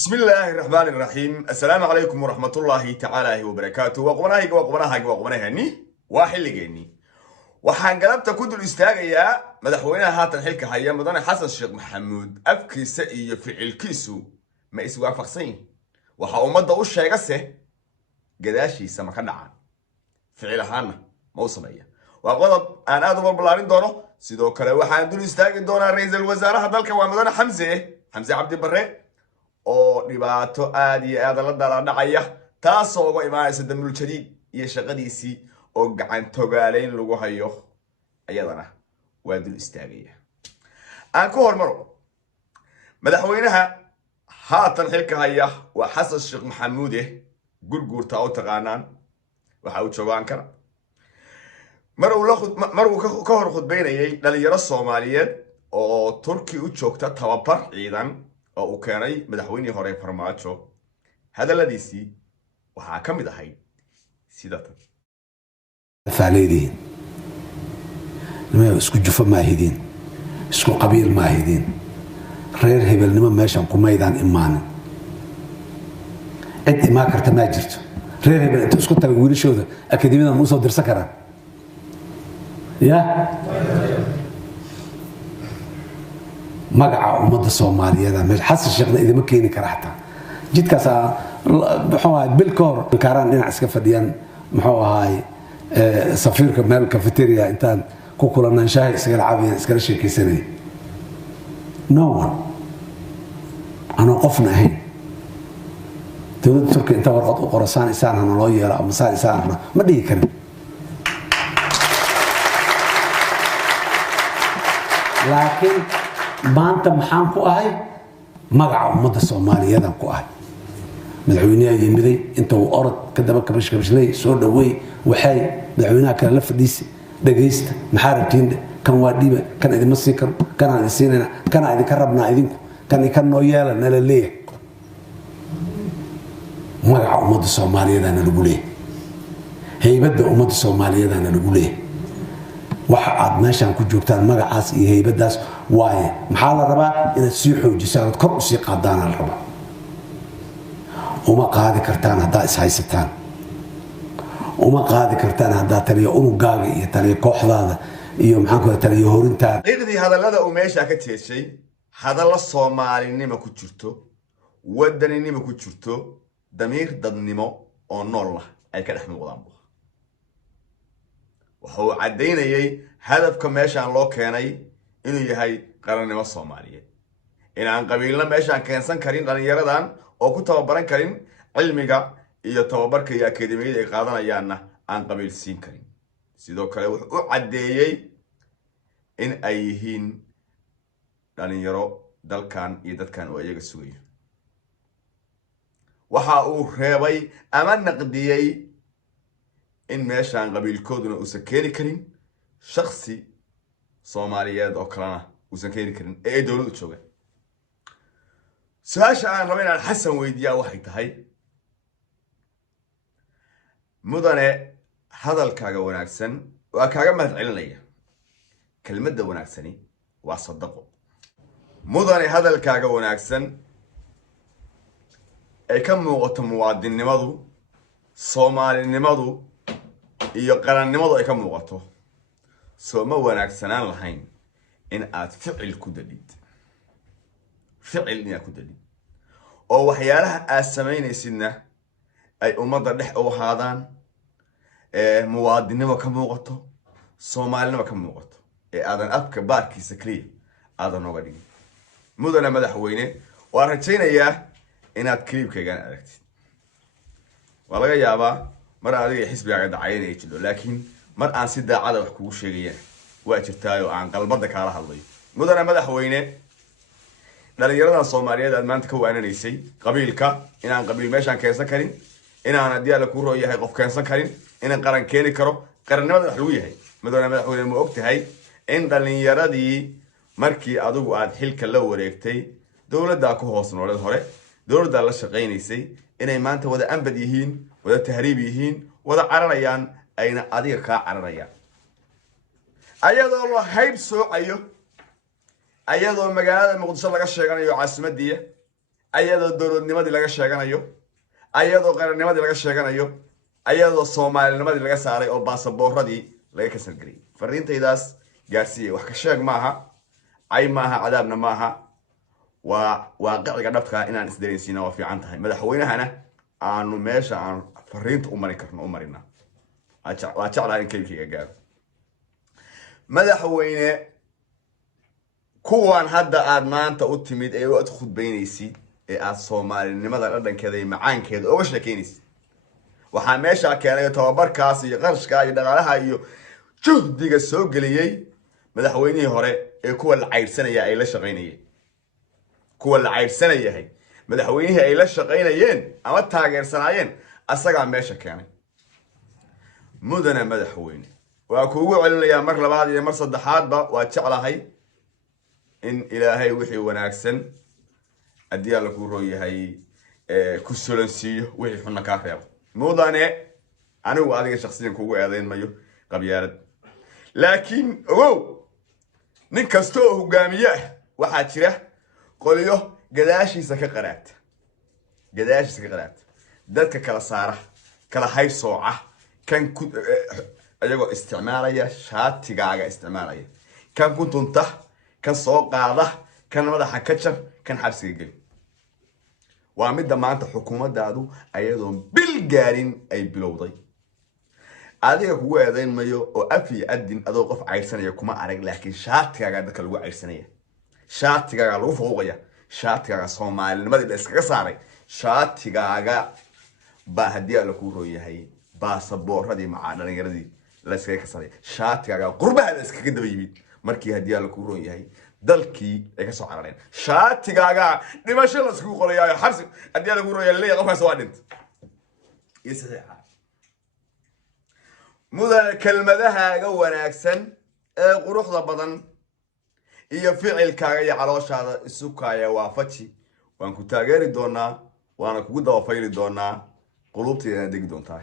بسم الله الرحمن الرحيم. السلام عليكم ورحمة الله تعالى وبركاته. وقبناهني وحلقيني waxaan galabta ku dul istaagayaa madaxweynaha haatan xilka haya mudane xasan sheekh maxamuud afkiisa iyo ficilkiisu ma iswaafaqsan waxa ummadda u sheegase gadaashiisa ma ka dhacaan ficil ahaana ma u sameeya waa qodob aan aad u balbalaarin doono sidoo kale waxaan dul istaagi doonaa ra'iisul wasaaraha dalka waa mudane xamse cabdi barre oo dhibaato aad iyo aad la dhacaya taasoo uga imaanaysa damul jadiid iyo shaqadiisii oo gacan togaaleyn lagu hayo ayadana waa dul istaagaya aan ku hormaro madaxweynaha haatan xilka haya waa xasan sheekh maxamuud gurguurta oo taqaanaan waxa uu joogaan kara mar uu ka hor khudbeynayay dhalinyaro Soomaaliyeed oo Turki u joogta tababar ciidan oo uu keenay madaxweynihii hore Farmaajo hadaladiisii waxa ka mid ahayd sidatan فعليدين لما اسكو جفا ماهدين اسكو قبيل ماهدين رير هبل نما ماشان قميدان إيمان انت ما كرت ما جرت رير هبل انت اسكو تاغ ويلشودا اكاديميدا مو سو درس كران يا مقع امد الصوماليه مش حس شيخنا اذا ما كيني كرحتا جيت كاسا بخوا بالكور كاران دينا اسكا فديان محو هاي سفيرك مال كافيتيريا انتان كوكولا شاي اسكال عابيان اسكال شيكيساني نو انا قفنا هي دولة تركيا انت ورقه قرصان انسان انا لو يرى مسان انسان ما دي كرين لكن بانت محان كو اهي مقع امد الصومالية كو اهي مدحوينيها يمدي انت وارد كدبا كبش لي سو دوي waxay madaxweynaha kala la fadhiisay dhageysta maxaarabtiin kan waa dhiba kan idin masii karo kan aan siinayna kan aan idin ka rabnaa idinku kan noo yeelana la leeyahay magaca ummadda Soomaaliyeed aan lagu leeyahay haybadda ummadda Soomaaliyeed aan lagu leeyahay waxa aad meeshan ku joogtaan magacaas iyo haybadaas waaye maxaa la rabaa inaad sii xoojisaan kor u sii qaadaan la rabaa uma qaadi kartaan hadaa is haysataan وما قاعد كرتان هذا تري أونجاغي تري كوحدة يوم حنكو تري هورنتا إغدي هذا لذا أميشا كتير هذا الله صومالي نيما كتشرتو ودني نيما كتشرتو دمير ضد نيمو أو نورله أي كده إحنا وضامبو وهو عدينا هدف كميشا الله كيني إنه يهي قرن نيما الصومالية إن عن قبيلنا ميشا كينسان كرين قرن يردان أو كتابة بران كرين علميقا iyo tababarka iyo akademiyada ay qaadanayaanna aan qabiil siin karin sidoo kale wuxuu u cadeeyay in ay yihiin dhalinyaro dalkan iyo dadkan oo iyaga sugayo waxa uu reebay ama naqdiyay in meeshaan qabiilkooduna uusan keeni karin shakhsi Soomaaliyeed oo kalena uusan keeni karin ee dawladdu jooga su'aasha aan rabay inaan xasan weydiiyaa waxay tahay mudane hadalkaaga wanaagsan waa kaaga mahad celinaya kelmadda wanaagsani waa sadaqo mudane hadalkaaga wanaagsan ay ka muuqato muwaadinimadu Soomaalinimadu iyo qarannimadu ay ka muuqato soo ma wanaagsanaan lahayn in aad ficil ku dadid oo waxyaalaha aad sameynaysidna ay ummadda dhex u ahaadaan muwaadinimo ka muuqato Soomaalinimo ka muuqato ee aadan afka baarkiisa kaliya aadan uga dhigin mudane madaxweyne waan rajaynayaa inaad kliibkaygan aragtid waa laga yaabaa mar adiga xisbigaaga dacaynay jiro laakiin mar aan si daacada wax kugu sheegayaan waa jirtaayo aan qalbada kaala hadlayo mudane madaxweyne dhalinyarada Soomaaliyeed aad maanta ka waananaysay qabiilka inaan qabiil meeshaan keensan karin inaan hadii la ku rooyahay qof keensan karin inaan qaran keeni karo qarannimada wax lagu yahay madaxweyne madaxweyne ma ogtahay in dhalinyaradii markii adigu aad xilka la wareegtay dawladda ku hoos noolad hore dawladda la shaqeynaysay inay maanta wada ambad yihiin wada tahriib yihiin wada cararayaan ayna adiga ka cararayaan ayadoo la hayb soocayo ayadoo magaalada Muqdisho laga sheeganayo caasimaddiya ayadoo dowladnimadii laga sheeganayo ayadoo qarannimadii laga sheeganayo ayadoo soomaalinimadii laga saaray oo baasaboorradii laga kasalgeliyay fariintaydaas gaarsiiyay wax ka sheeg maaha ay maaha cadaabna maaha waa waaqiciga dhabka inaan isdareensiina waa fiican tahay madaxweynahana aanu meesha aan fariinta u mari karno u marina waa jeclahay in kelikayga gaaro madaxweyne kuwan hadda aad maanta u timid ee aad khudbaynaysid ee aad soomaalinimada dhadhankeeda iyo macaankeeda uga sheekeynaysid waxaa meesha keenay tababarkaas iyo qarashka iyo dhaqaalaha iyo juhdiga soo geliyay madaxweynihii hore ee kuwa la cayrsanaya ay la shaqaynayeen kuwa la cayrsanayay madaxweynihii ay la shaqaynayeen ama taageersanaayeen asagaa meesha keenay mudana madaxweyne waa kuugu celinayaa mar labaad iyo mar saddexaadba waa jeclahay in ilaahay wixii wanaagsan haddii alla kuu roon yahay ku solansiiyo wixii xunna kaa reebo mudane anigu adiga shakhsiyan kugu eedayn mayo qabyaalad laakiin ogow nin kasta oo hogaamiye ah waxaa jira qolyo gadaashiisa ka qaraabta dadka kala saara kala hayb sooca kan ayagoo isticmaalaya shaatigaaga isticmaalaya kan ku tunta kan soo qaada kan madaxa ka jar kan xabsiga geli waa midda maanta xukuumaddaadu ayadoon bil gaarin ay bilowday adiga kugu eedayn mayo oo af iyo adin adoo qof cayrsanaya kuma arag laakiin shaatigaaga dadka lagu cayrsanaya shaatigaaga lagu fuquuqaya shaatigaaga soomaalinimadii la iskaga saaray shaatigaaga baa haddii alla kuu roon yahay baasaboorradii macaa dhalinyaradii la iskaga kasaray shaatigaaga qurbaha la iskaga daba yimid markii haddii alla kuu roon yahay dalkii ay ka soo carareen shaatigaaga dhimasho la iskugu qolayaayo xabsi haddii alla kuu roon yahay leeyahay qofkaas waa dhint iyo saxiixa mudane kelmadahaaga wanaagsan ee quruxda badan iyo ficilkaaga iyo calooshaada isukaya waafaji waan ku taageeri doonaa waana kugu dabafayli doonaa qulubteedana degi doontaa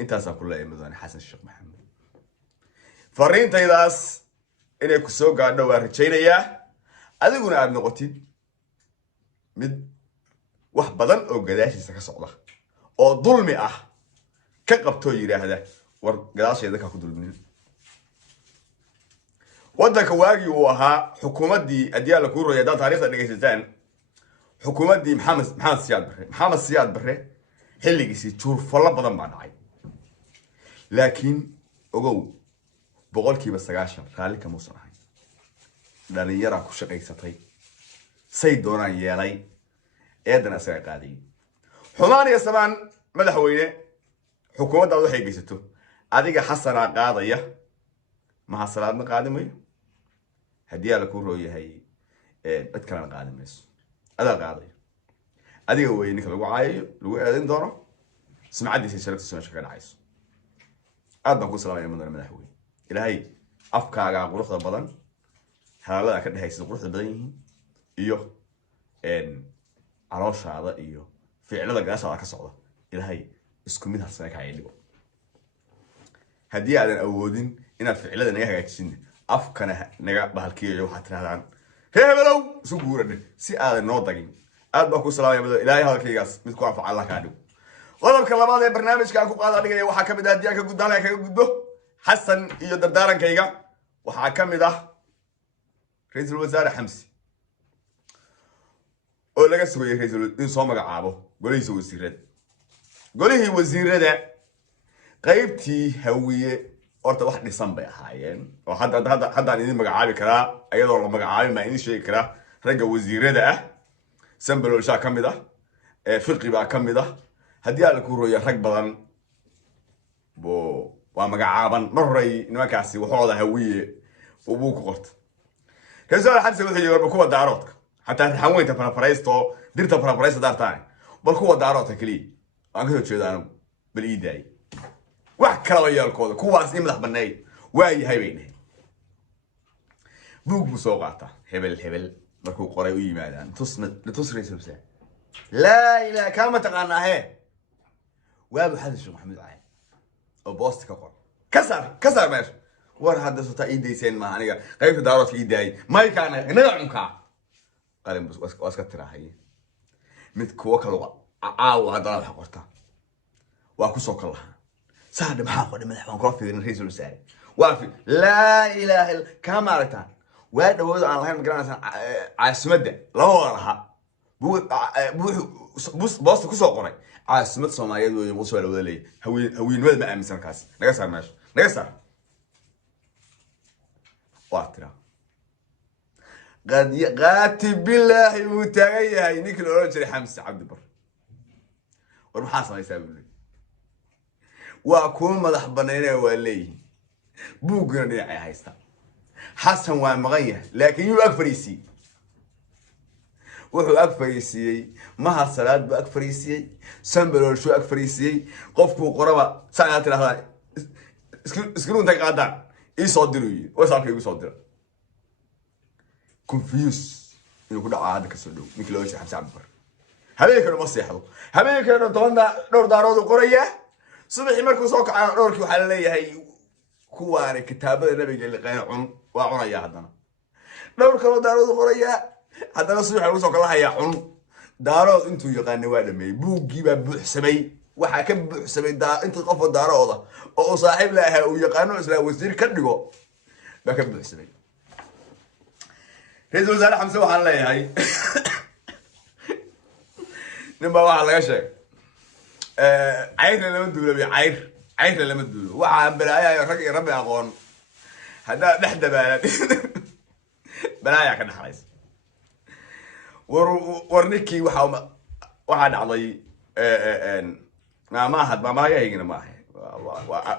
intaasaan ku leeyahay mudane xasan sheekh maxamed fariintaydaas inay ku soo gaadho waa rajaynayaa adiguna aad noqotid mid wax badan oo gadaashiisa ka socda oo dulmi ah ka qabtoo yidhaahda war gadaasheeda ka ku dulmin waddanka waagii uu ahaa xukuumaddii haddii alla kuu royay haddaad taariikhda dhegaysataan xukuumaddii maxamed siyaad barre xilligiisii juurfallo badan baa dhacay laakiin ogow 90% raalli kamuusan ahayn dhalinyaraa ku shaqaysatay say doonaan yeelay eedana isaga qaadayay xumaan iyo samaan madaxweyne xukuumaddaad waxay geysato adiga xasanaa qaadaya mahasalaadna qaadi mayo haddii alla kuu roo yahay cid kalena qaadi mayso adaa qaadayo adiga weeye ninka lagu caayayo lagu eedayn doono sumcaddiisa sharaftiisa meesha ka dhacayso aad baan ku salaamaya mudane madaxweyne ilaahay afkaagaa quruxda badan hadallada ka dhehaysa quruxda badan yihiin iyo calooshaada iyo ficilada gadaashaada ka socda ilaahay isku mid harsane ka dhigo haddii aadan awoodin inaad ficilada naga hagaajisin afkana naga bahalkiyayo waxaad tirahdaan ree hebelow isu guuradhe si aadan noo dagin aad baan ku salaamaya mudane ilaahay hadalkaygaas mid ku anfaca allah kaa dhigo qodobka labaad ee barnaamijka aan ku qaada dhigaya waxaa ka mid ah haddii aan ka gudbo halkaa kaga gudbo xasan iyo dardaarankayga waxaa ka mid ah ra-iisul wasaare xamsi oo laga sugayay in soo magacaabo golihiisa wasiirada golihii wasiirada qaybtii hawiye horta wax dhisan bay ahaayeen oo haddaan idin magacaabi karaa ayadoo la magacaabin baan idin sheegi karaa ragga wasiirada ah sambalolshaa ka mid ah fiqi baa ka mid ah haddii alla ku roya rag badan waa magacaaban mar horay nimankaasi waxooda hawiye buu ku qorta ra-iisul xamse wuxuu yiri warba kuwa daaroodka xataa raxanweynta farafaraysto dirta farafaraysta daartaan bal kuwa daaroodka keliya waan kasoo jeeda anigu bal ii daayay wax kalaba yeelkooda kuwaas ii madax banneey waa yahay bay dheheen buug buu soo qaataa hebel markuu qoray u yimaadaan tus ra-iisul wasaare laa ilaaha kama taqaanaa hee وابو حسن الشيخ محمد عاي او بوست كقول كسر ماشي war hadda sota ii dayseen ma aniga qaybta daaroodka ii daayay may kaana inaga cunka qalin waska tirahay mid kuwa kale caawa hadana wax qorta waa ku soo kala saad maxaa qodhay madaxweyne kala fiirin ra'iisul wasaare waafi la ilaha illa kama aragtaan waa dhawoodo aan lahayn magaranaysan caasimadda laba walaha boos ku soo qoray caasimad Soomaaliyeed way ugu soo wada leeyahay haweenimada ma aaminsan kaas naga saar meesha naga saar waatira قاتي بالله وتاغي هاي نيك الاورنجري حمزه عبد البر والمحاصره يساوي لي واكون مدح بنينه ولي بوغنا ديعي هايستا حسن ومغيه لكن يو اكفريسي وحو اكفريسي ما الصلاه باكفريسي سنبل شو اكفريسي قفكو قربا ساعات لها اسكرون تقادان اي صدري وصافي يصدر كونفيوس إنه كده عاد كسردو مثل وش حمزة عبد البر هبيك أنا مصيحه هبيك أنا طبعا دور دارود القرية صبحي مركز صوك على دورك وحللية هي كواري كتابة النبي اللي قاين عن وعنايا عندنا دور كانوا دارود القرية حتى نصيح الوسوك الله يا عن دارود أنتوا يقاني وادمي بوجي بحسبي وحكم بحسبي دا أنت قفوا دارود أو صاحب لها ويقانو إسلام وزير كدقو بكم بحسبي رئيس الوزراء حمزة وحنا ليه هاي نبى واحد لا شيء عير لما تقول بي عير لما تقول واحد بلايا يا ربي أقون هذا نحدى بلد بلايا كان حريص ورنيكي واحد عضي ما هي هنا ما هي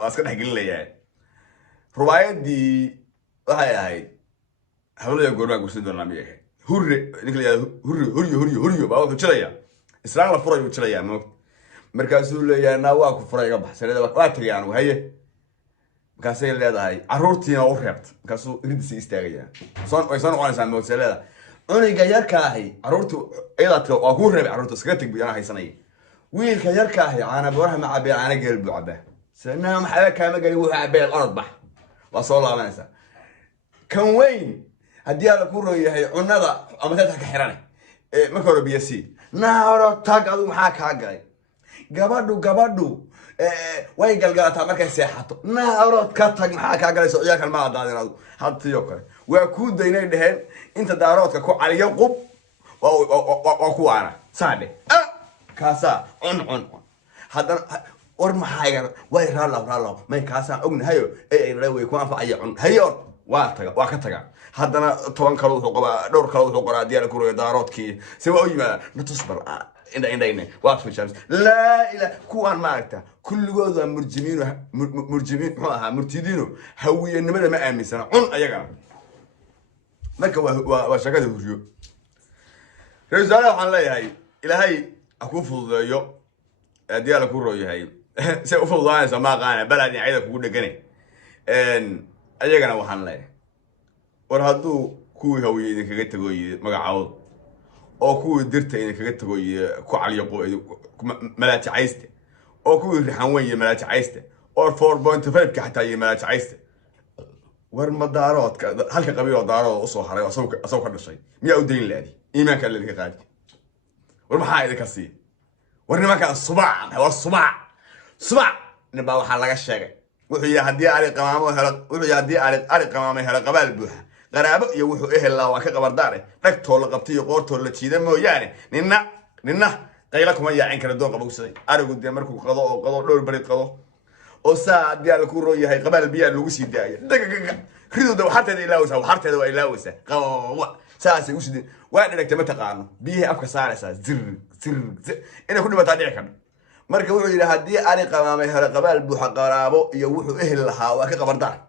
واسكت حق لي يعني رواية دي هاي هقول يا جورنا قصدي دونا مية هوري نقول هوري بقى وتشريا إسرائيل فرق وتشريا مركزوا لي يا نواك فرق بحث هذا وقت يعني وهي مركزي اللي هذا هاي عرورتي أو ربط مركزوا يريد سيستاجيا صان قانا سام موت سلالة أنا جاير كاهي عرورته إذا تو أقول ربع عرورته سكتك بيانا هاي سنة ويل كاير كاهي أنا بروح مع عبير أنا قلب عبه سنة محل كام قال وح عبير الأرض بح وصل الله ما نسى كان وين هدي على كورة هي عندا أما تضحك حراني ما كورة بيسي نهارو تاج أدو محاك هاجاي قبضو واي قلقاتها مركز سياحته نهارو كتاج محاك هاجاي سوياك الماء دادين أدو حط يوكر وأكود ديني دهن أنت دارات كو على ينقب وأكو أنا سادة كاسا عن هذا ورم حاجة واي رالا ما كاسا أغن هيو أي روي يكون فعي عن هيو واكتاجا هذانا طبعا كلو ثقبة دور كلو ثقبة ديال كورة دارات كي سوى ما نتصبر إن واقف الشمس لا إله كوان ماركتا كل جوز مرجمين مرتدينه هوية النمرة ما آمن سنة عن أيقنا مركب وشكله هجوم رجال عن لا هاي إلى هاي أكون فضيو ديال كورة هاي سأفضل أنا سما قانا بلدي عيدا كورة جني إن أيقنا وحن لا ورهدو كوي هوي إنك جت جوي مقعود أو كوي درت إنك جت جوي كوعلي قوي ملات عايزته أو كوي رحوي ملات عايزته أو 4.5 كحتى ملات عايزته ورمدارات هلك قبيلة دارات أصوح على أصوح هذا الشيء مية ودين لادي إيمان كان اللي قاعد ورمحاي ذاك السي ورنما كان الصباع هو الصباع نبغى وحلا الشيء وحيا هدي على قمامه هلا وحيا هدي على قمامه هلا قبل بوح قرابة يوحو إيه الله وكقبر داره نكتول لقبتي قورتول لتشيده مو يعني ننا قيلكم يا عين كردون قبل شيء أرجو دي مركو قضاء دور بريد قضاء وساعد دي على كورو يهي قبل بيا لوسي داي دقق خذوا دو حتى إلاوسه وحتى دو إلاوسه قوا ساسي وش دي وين إنك تمتقانه بيه أفكار سارسة زر إنه كل ما تعديك مركو يقول هدي على قمامه هلا قبل بوح قرابه يوحو إيه الله وكقبر داره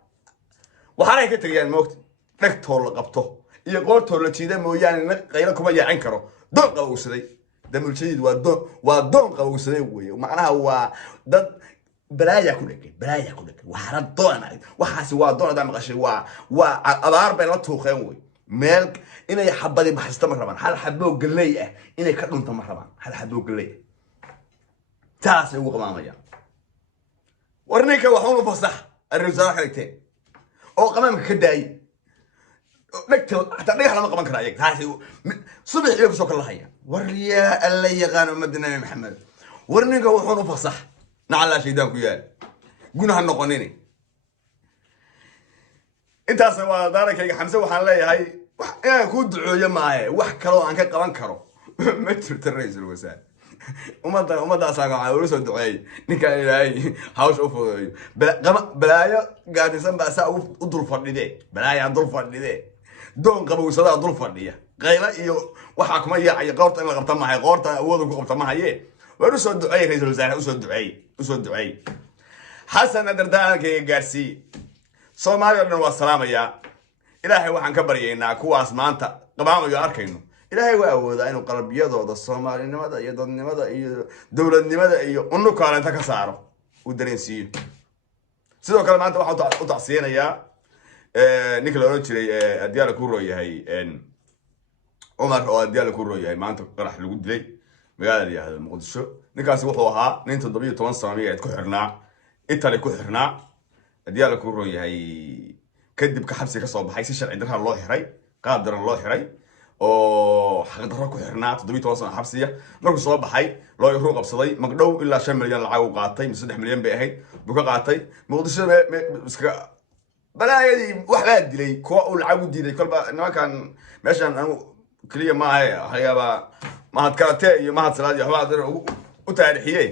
وحركة تريان موقت نكتول لقبته يقولتوا لتشيده مويان قيلكم يا عنكرو دون قوسدي دم الشديد ودون قوسدي ومعناها هو ضد بلايا كلك وحرد دون وحاسي دون دم قشي وأبار بين التوخين وي مالك إنه يحبدي بحستمر ربان هل حبوه قليئة إنه يكرون تمر ربان هل حبوه قليئة تاسي وقمامية ورنيك وحون فصح الرزاق حلقتين أو قمامك كداي dhagta hataa dhagax lama qaban kara ayaga taasi subax iyo kusoo kala haya war yaa alla yaqaan ummadna nabi maxamed war ninka wuxuu u fasax nacala shaydaan ku yaal gunaha noqonini intaas waa daarakayga xamse waxaan leeyahay wax inaan ku ducooyo maahe wax kale oo aan ka qaban karo ma jirto ra'iisul wasaare ummaddaas aan ugu soo duceeyay ninka ilaahay hawsh u fududeeyo balaayo gaadisan baa saa u dul fadhide balaayo dul fadhide doon qabowsada dul fadhiya qayla iyo waxa kuma yaacay qoorta in la qabta maahay qoorta awood ku qabta maahaye waa u soo duceeyay ra'iisul wasaare u soo duceeyay xasan dardaankayga gaarsii Soomaaliya dhan waa salaamaya ilaahay waxaan ka baryaynaa kuwaas maanta qabaamayo arkayno ilaahay waa awoodaa inuu qalbiyadooda Soomaalinimada iyo dadnimada iyo dawladnimada iyo unu kaalanta ka saaro u dareensiyo sidoo kale maanta waxaan u tacsiinayaa ninka la oran jiray Adiyaala ku rooyahay Umar oo Adiyaala ku rooyahay maanta qarax lagu dilay magaalada yahada Muqdisho ninkaas wuxuu ahaa nin 17 sano ay ku xirnaa Italy ku xirnaa Adiyaala ku rooyahay kadib ka xabsi ka soo baxay si sharci darro loo xiray qaab daran loo xiray oo xaq darro ku xirnaa 17 sano xabsiya markuu soo baxay loo yaro qabsaday magdhow ilaa 5 milyan lacag uu qaatay 3 milyan bay ahayd buu ka qaatay Muqdisho iska balaayadii wax la dilay kuwa uu lacag u diiday kolba nimankan meeshan kaliya ma ahay waxyaaba mahad karate iyo mahad salaad iyo waxba u taariixiyay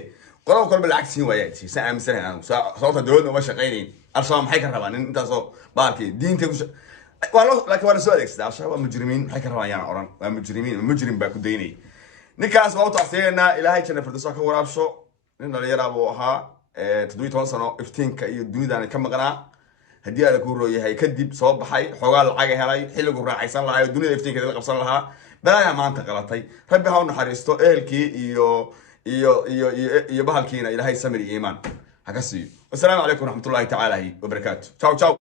qorow kolba lacag siin waayay si aaminsan aan sababta dawladda uma shaqeynay arshaab maxay ka rabaan inta soo baarkii diinta laakiin waa soo adeegsadaa arshaab waa mujrimiin maxay ka rabaan yaan oran waa mujrim baa ku daynay ninkaas waa u tacsiyeynaa ilaahay janna firdawsa ka waraabsho nin dhalinyaro buu ahaa 17 sano iftiinka iyo dunidaan ka maqnaa haddii aad ku rooyahay kadib soo baxay xogaa lacag helay xilligu raacaysan lahaa dunida iftiinkeeda la qabsan lahaa balaa maanta qalatay rabbi ha u naxariisto ehelkii iyo bahalkiina ilaahay samir iyo iimaan ha ka siiyo. Assalaamu calaykum waraxmatullaahi tacaala wa barakaatuh. Ciao ciao.